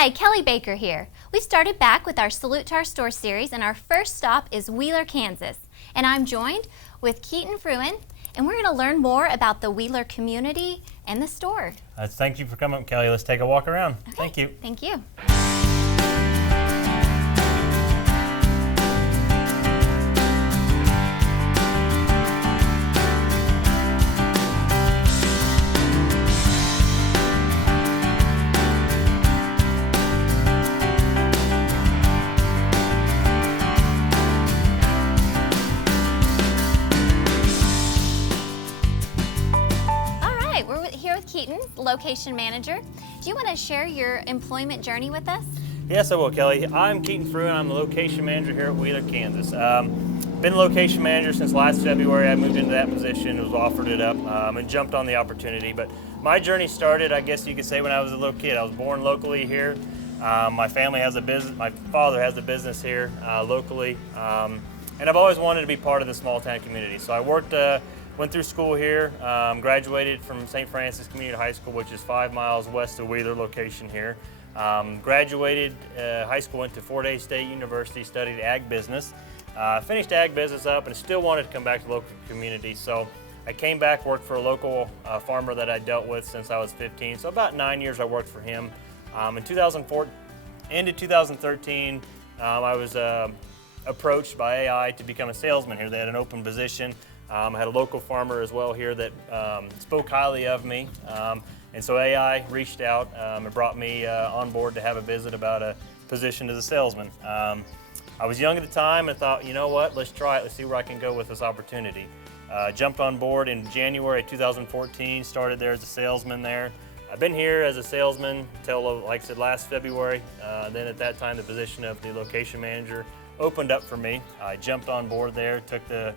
Hi, Kelly Baker here. We started back with our Salute to Our Store series, and our first stop is Wheeler, Kansas. And I'm joined with Keaton Fruin, and we're going to learn more about the Wheeler community and the store. Thank you for coming up, Kelly. Let's take a walk around. Okay. Thank you. Thank you. Here with Keaton, location manager. Do you want to share your employment journey with us? Yes, I will, Kelly. I'm Keaton Fruin. I'm the location manager here at Wheeler, Kansas. Been location manager since last February. I moved into that position, was offered it up, and jumped on the opportunity. But my journey started, I guess you could say, when I was a little kid. I was born locally here. My family has a business. My father has a business here locally, and I've always wanted to be part of the small town community. So I went through school here, graduated from St. Francis Community High School, which is 5 miles west of Wheeler location here. Graduated high school, went to Fort Hays State University, studied ag business. Finished ag business up and still wanted to come back to the local community. So I came back, worked for a local farmer that I dealt with since I was 15. So about 9 years I worked for him. In 2004, into 2013, I was approached by AI to become a salesman here. They had an open position. I had a local farmer as well here that spoke highly of me, and so AI reached out and brought me on board to have a visit about a position as a salesman. I was young at the time and thought, you know what, let's try it, let's see where I can go with this opportunity. Jumped on board in January 2014, started there as a salesman there. I've been here as a salesman until, like I said, last February. Then at that time, the position of the location manager opened up for me. I jumped on board there, took the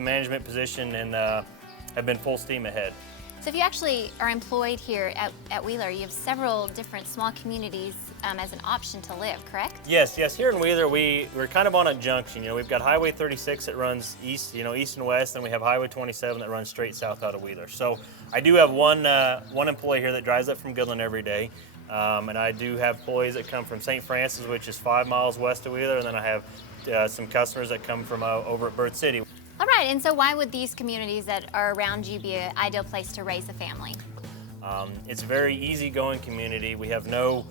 management position, and have been full steam ahead. So if you actually are employed here at Wheeler, you have several different small communities as an option to live, correct? Yes. Here in Wheeler, we're kind of on a junction. You know, we've got Highway 36 that runs east, east and west, and we have Highway 27 that runs straight south out of Wheeler. So I do have one employee here that drives up from Goodland every day. And I do have employees that come from St. Francis, which is 5 miles west of Wheeler, and then I have some customers that come from over at Bird City. All right, and so why would these communities that are around you be an ideal place to raise a family? It's a very easygoing community. We have no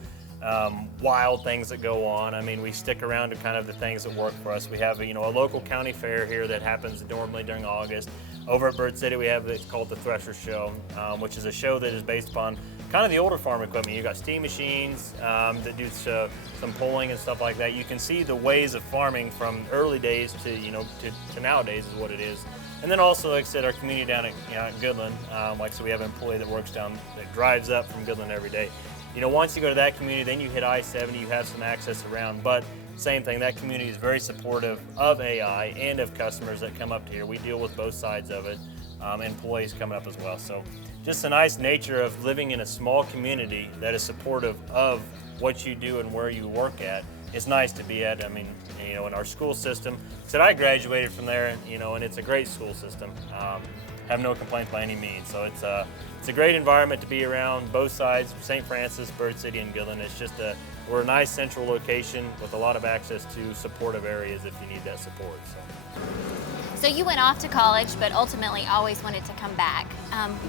wild things that go on. I mean, we stick around to kind of the things that work for us. We have a local county fair here that happens normally during August. Over at Bird City, we have it's called the Thresher Show, which is a show that is based upon kind of the older farm equipment. You've got steam machines that do some pulling and stuff like that. You can see the ways of farming from early days to nowadays is what it is. And then also, like I said, our community down at Goodland, so we have an employee that works that drives up from Goodland every day. Once you go to that community, then you hit I-70, you have some access around, but same thing, that community is very supportive of AI and of customers that come up here. We deal with both sides of it, employees coming up as well. So just the nice nature of living in a small community that is supportive of what you do and where you work at. It's nice to be at. I mean, in our school system, I graduated from there, and it's a great school system. Have no complaints by any means. So it's a great environment to be around, both sides, St. Francis, Bird City, and Goodland. It's just we're a nice central location with a lot of access to supportive areas if you need that support. So you went off to college, but ultimately always wanted to come back.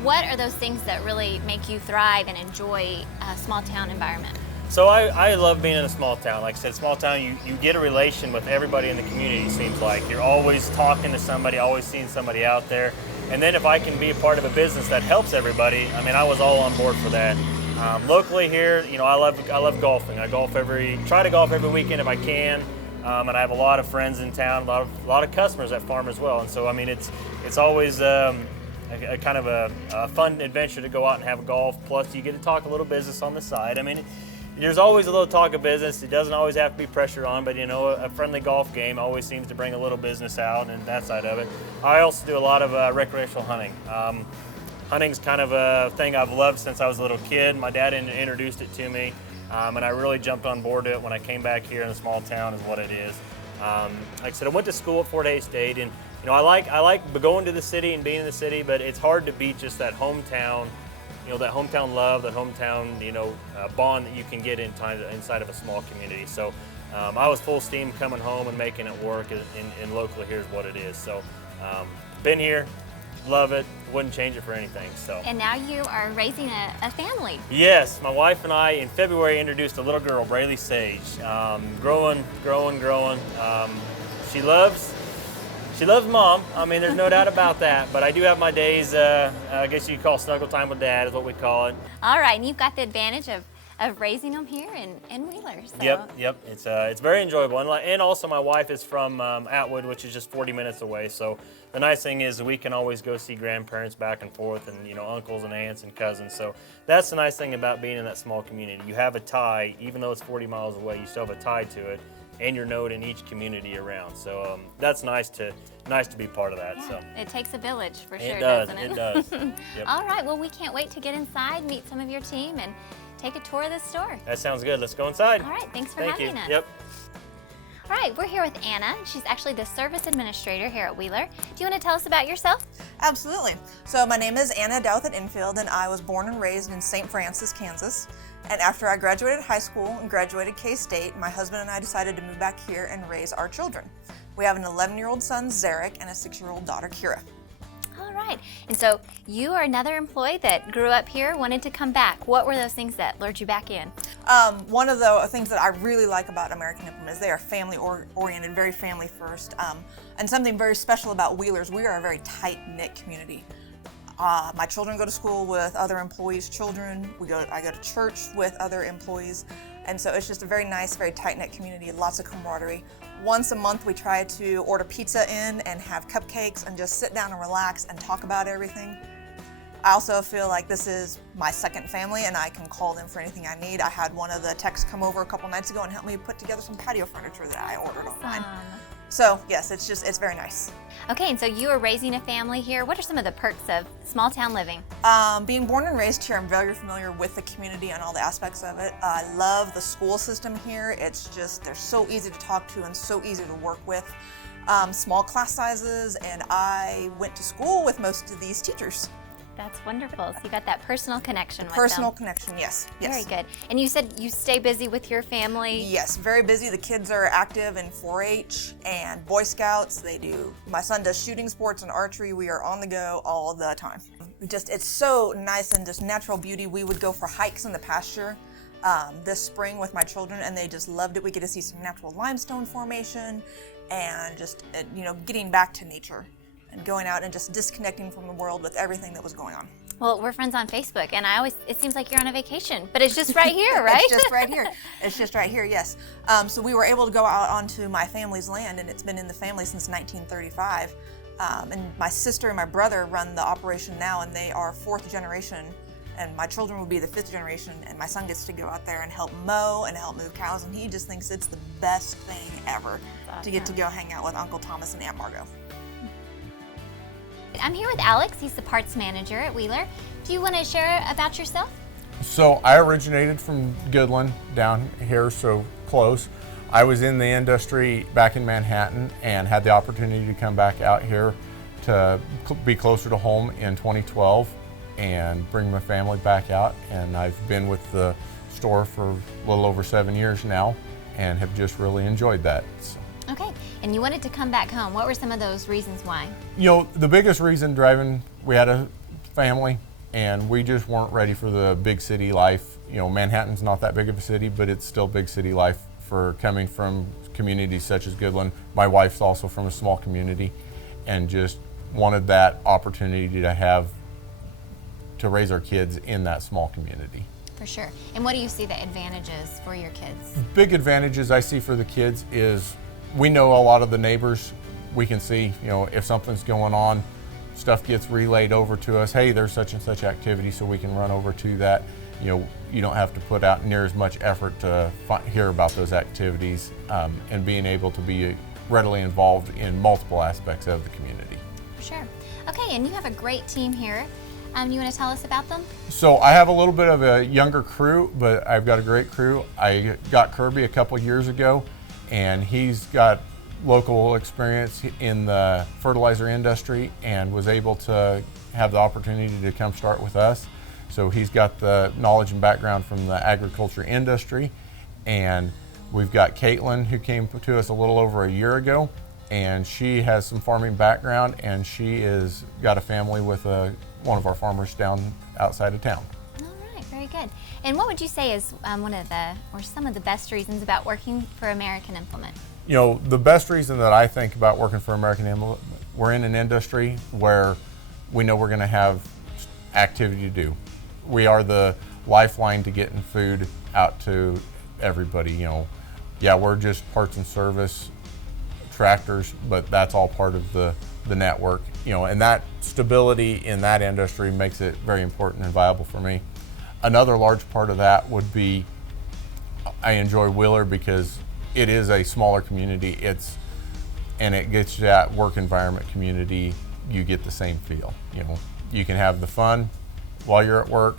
What are those things that really make you thrive and enjoy a small town environment? So I love being in a small town. Like I said, small town, you get a relation with everybody in the community, it seems like. You're always talking to somebody, always seeing somebody out there. And then if I can be a part of a business that helps everybody, I was all on board for that. Locally here, I love golfing. I try to golf every weekend if I can. And I have a lot of friends in town, a lot of customers that farm as well. And so, it's always a kind of a fun adventure to go out and have a golf. Plus, you get to talk a little business on the side. There's always a little talk of business. It doesn't always have to be pressure on, but a friendly golf game always seems to bring a little business out and that side of it. I also do a lot of recreational hunting. Hunting's kind of a thing I've loved since I was a little kid. My dad introduced it to me, and I really jumped on board to it when I came back here in a small town is what it is. Like I said, I went to school at Fort Hays State, and I like going to the city and being in the city, but it's hard to beat just that hometown that hometown love, that hometown bond that you can get inside of a small community. So I was full steam coming home and making it work, and locally here's what it is. So been here, love it, wouldn't change it for anything. So. And now you are raising a family. Yes, my wife and I in February introduced a little girl, Braylee Sage. Growing. She loves mom. I mean, there's no doubt about that. But I do have my days, I guess you call snuggle time with dad is what we call it. All right, and you've got the advantage of raising them here in Wheeler. So. Yep. It's very enjoyable, and also my wife is from Atwood, which is just 40 minutes away. So the nice thing is we can always go see grandparents back and forth, and uncles and aunts and cousins. So that's the nice thing about being in that small community. You have a tie, even though it's 40 miles away. You still have a tie to it, and you're known in each community around. So that's nice to be part of that. Yeah, so it takes a village for sure, doesn't it? It does. Yep. All right, well, we can't wait to get inside, meet some of your team, and take a tour of the store. That sounds good. Let's go inside. All right, thanks for Thank having you. us. Yep. All right, we're here with Anna. She's actually the service administrator here at Wheeler. Do you want to tell us about yourself? Absolutely. So my name is Anna Douthit-Infield, and I was born and raised in St. Francis, Kansas. And after I graduated high school and graduated K-State, my husband and I decided to move back here and raise our children. We have an 11-year-old son, Zarek, and a 6-year-old daughter, Kira. All right, and so you are another employee that grew up here, wanted to come back. What were those things that lured you back in? One of the things that I really like about American Implement is they are family-oriented, very family-first, and something very special about Wheelers, we are a very tight-knit community. My children go to school with other employees' children. I go to church with other employees, and so it's just a very nice, very tight-knit community, lots of camaraderie. Once a month, we try to order pizza in and have cupcakes and just sit down and relax and talk about everything. I also feel like this is my second family, and I can call them for anything I need. I had one of the techs come over a couple nights ago and help me put together some patio furniture that I ordered online. So yes, it's very nice. Okay, and so you are raising a family here. What are some of the perks of small town living? Being born and raised here, I'm very familiar with the community and all the aspects of it. I love the school system here. It's just, they're so easy to talk to and so easy to work with. Small class sizes, and I went to school with most of these teachers. That's wonderful. So you got that personal connection with Personal them. connection, yes. Very good. And you said you stay busy with your family? Yes, very busy. The kids are active in 4-H and Boy Scouts. My son does shooting sports and archery. We are on the go all the time. It's so nice and just natural beauty. We would go for hikes in the pasture this spring with my children, and they just loved it. We get to see some natural limestone formation and just, getting back to nature and going out and just disconnecting from the world with everything that was going on. Well, we're friends on Facebook, and it seems like you're on a vacation, but it's just right here, right? It's just right here. It's just right here, yes. So we were able to go out onto my family's land, and it's been in the family since 1935. And my sister and my brother run the operation now, and they are 4th generation, and my children will be the 5th generation, and my son gets to go out there and help mow and help move cows, and he just thinks it's the best thing ever to get to go hang out with Uncle Thomas and Aunt Margot. I'm here with Alex. He's the parts manager at Wheeler. Do you want to share about yourself? So I originated from Goodland down here, so close. I was in the industry back in Manhattan and had the opportunity to come back out here to be closer to home in 2012 and bring my family back out. And I've been with the store for a little over 7 years now and have just really enjoyed that. So. Okay, and you wanted to come back home. What were some of those reasons why? The biggest reason driving, we had a family and we just weren't ready for the big city life. Manhattan's not that big of a city, but it's still big city life for coming from communities such as Goodland. My wife's also from a small community and just wanted that opportunity to raise our kids in that small community. For sure. And what do you see the advantages for your kids? Big advantages I see for the kids is we know a lot of the neighbors. We can see, if something's going on, stuff gets relayed over to us. Hey, there's such and such activity, so we can run over to that. You don't have to put out near as much effort to hear about those activities, and being able to be readily involved in multiple aspects of the community. For sure. Okay, and you have a great team here. You want to tell us about them? So I have a little bit of a younger crew, but I've got a great crew. I got Kirby a couple years ago, and he's got local experience in the fertilizer industry and was able to have the opportunity to come start with us. So he's got the knowledge and background from the agriculture industry. And we've got Caitlin, who came to us a little over a year ago, and she has some farming background, and she is got a family with one of our farmers down outside of town. All right, very good. And what would you say is one of the, or some of the best reasons about working for American Implement? You know, the best reason that I think about working for American Implement, we're in an industry where we know we're going to have activity to do. We are the lifeline to getting food out to everybody. You know, yeah, we're just parts and service, tractors, but that's all part of the network. You know, and that stability in that industry makes it very important and viable for me. Another large part of that would be I enjoy Wheeler because it is a smaller community. And it gets you that work environment community. You get the same feel. You know, you can have the fun while you're at work,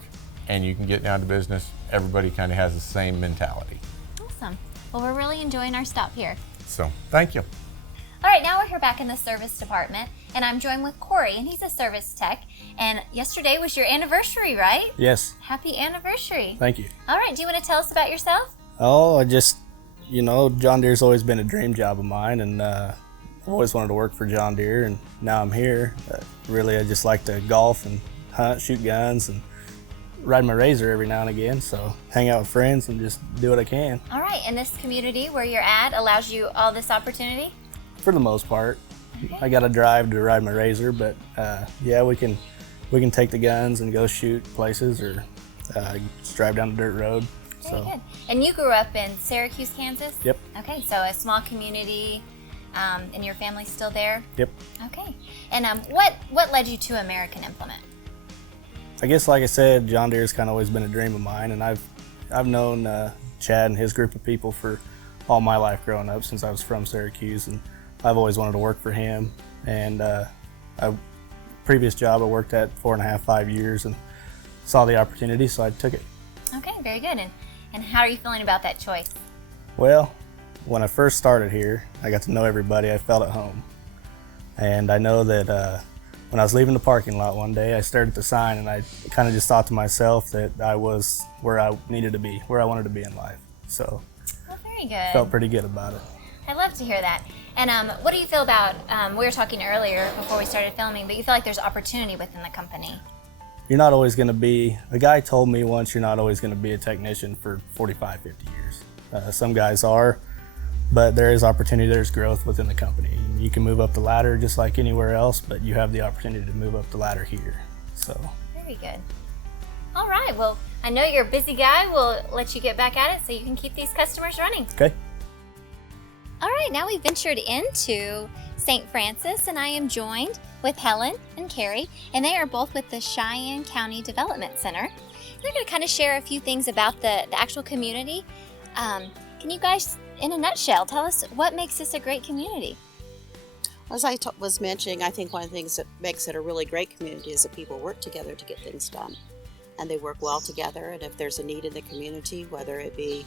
and you can get down to business. Everybody kind of has the same mentality. Awesome. Well, we're really enjoying our stop here. So, thank you. All right, now we're here back in the service department, and I'm joined with Corey, and he's a service tech. And yesterday was your anniversary, right? Yes. Happy anniversary. Thank you. All right, do you want to tell us about yourself? Oh, I just, John Deere's always been a dream job of mine, and I've always wanted to work for John Deere, and now I'm here. Really, I just like to golf and hunt, shoot guns, and ride my razor every now and again, so hang out with friends and just do what I can. All right, and this community where you're at allows you all this opportunity? For the most part. I got to drive to ride my razor, but yeah, we can take the guns and go shoot places, or just drive down the dirt road. Very good. And you grew up in Syracuse, Kansas? Yep. Okay, so a small community, and your family's still there? Yep. Okay. And what led you to American Implement? I guess, like I said, John Deere's kind of always been a dream of mine, and I've known Chad and his group of people for all my life growing up, since I was from Syracuse, and I've always wanted to work for him. And previous job I worked at 4.5, 5 years, and saw the opportunity, so I took it. Okay, very good. And how are you feeling about that choice? Well, when I first started here, I got to know everybody. I felt at home. And I know that when I was leaving the parking lot one day, I stared at the sign, and I kind of just thought to myself that I was where I needed to be, where I wanted to be in life. So, Well, very good. felt pretty good about it. I love to hear that. And what do you feel about, we were talking earlier before we started filming, but you feel like there's opportunity within the company? You're not always going to be, a guy told me once, you're not always going to be a technician for 45, 50 years. Some guys are, but there is opportunity, there's growth within the company. You can move up the ladder just like anywhere else, but you have the opportunity to move up the ladder here. So. Very good. All right, well, I know you're a busy guy. We'll let you get back at it so you can keep these customers running. Okay. All right, now we've ventured into St. Francis, and I am joined with Helen and Carrie, and they are both with the Cheyenne County Development Center. They're going to kind of share a few things about the actual community. Can you guys, in a nutshell, tell us what makes this a great community? As I was mentioning, I think one of the things that makes it a really great community is that people work together to get things done. And they work well together, and if there's a need in the community, whether it be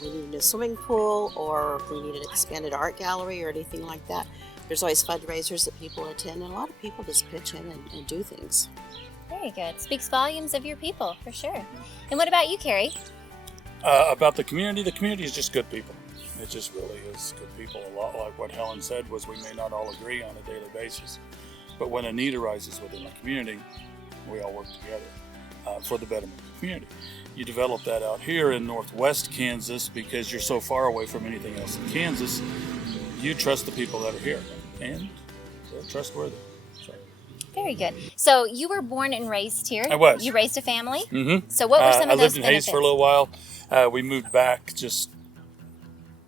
we need a swimming pool, or if we need an expanded art gallery or anything like that, there's always fundraisers that people attend, and a lot of people just pitch in and do things. Very good. Speaks volumes of your people, for sure. And what about you, Carrie? About the community is just good people. It just really is good people. A lot like what Helen said was we may not all agree on a daily basis, but when a need arises within the community, we all work together for the betterment of the community. You develop that out here in northwest Kansas because you're so far away from anything else in Kansas. You trust the people that are here, and they're trustworthy. So. Very good. So you were born and raised here. I was. You raised a family? Mm-hmm. So what were some of those I lived in benefits? Hayes for a little while. We moved back.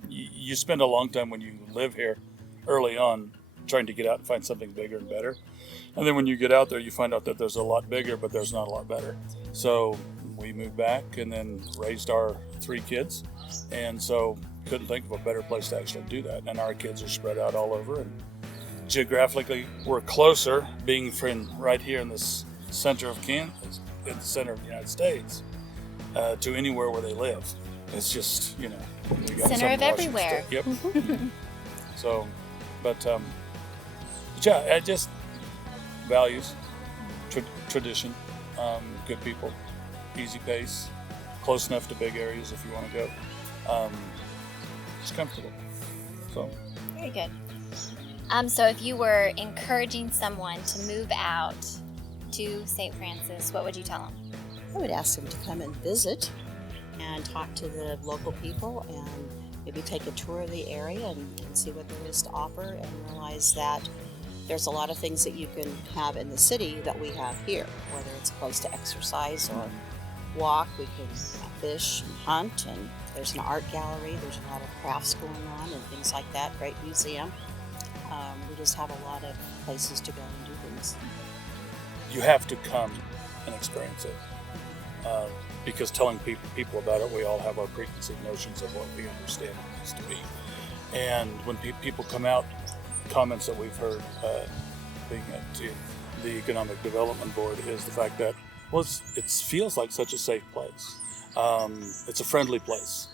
You spend a long time when you live here early on trying to get out and find something bigger and better. And then when you get out there, you find out that there's a lot bigger, but there's not a lot better. So we moved back and then raised our 3 kids. And so couldn't think of a better place to actually do that. And our kids are spread out all over. And geographically, we're closer, being from right here in this center of Kansas, in the center of the United States, to anywhere where they live. It's just, we got Center some of Washington everywhere. State. Yep. So, but yeah, I just values, tradition, good people, easy pace, close enough to big areas if you want to go. It's comfortable. So. Very good. So if you were encouraging someone to move out to St. Francis, what would you tell them? I would ask them to come and visit and talk to the local people and maybe take a tour of the area and see what there is to offer, and realize that there's a lot of things that you can have in the city that we have here, whether it's a place to exercise or walk. We can fish and hunt, and there's an art gallery, there's a lot of crafts going on and things like that, great museum. We just have a lot of places to go and do things. You have to come and experience it. Because telling people about it, we all have our preconceived notions of what we understand it needs to be. And when people come out, comments that we've heard being at the Economic Development Board is the fact that, well, it feels like such a safe place. It's a friendly place.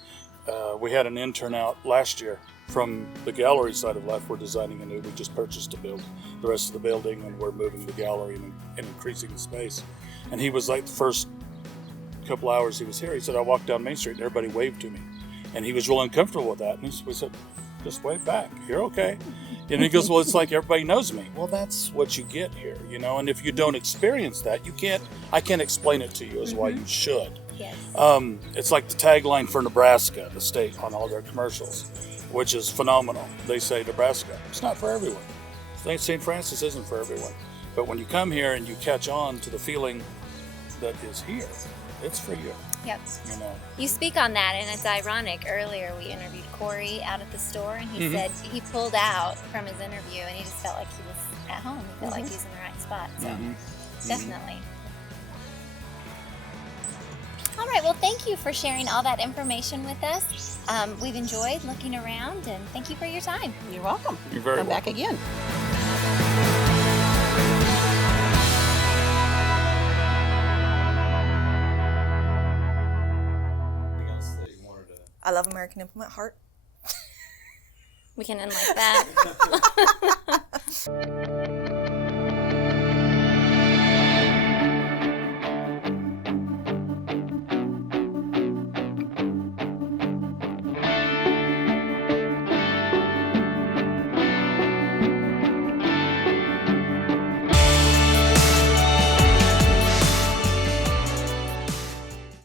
We had an intern out last year from the gallery side of life. We're designing we just purchased to build the rest of the building, and we're moving the gallery and increasing the space. And he was like, the first couple hours he was here, he said, I walked down Main Street and everybody waved to me. And he was real uncomfortable with that. And we said, just wave back. You're okay. And he goes, well, it's like everybody knows me. Well, that's what you get here, and if you don't experience that, I can't explain it to you as why you should. Yes. It's like the tagline for Nebraska, the state, on all their commercials, which is phenomenal. They say Nebraska. It's not for everyone. St. Francis isn't for everyone. But when you come here and you catch on to the feeling that is here, it's for you. Yep. You You speak on that, and it's ironic. Earlier, we interviewed Corey out at the store, and he said he pulled out from his interview, and he just felt like he was at home. He felt like he was in the right spot. So, definitely. All right. Well, thank you for sharing all that information with us. We've enjoyed looking around, and thank you for your time. You're welcome. You're very Come back welcome. again. I love American Implement Heart. We can end like that.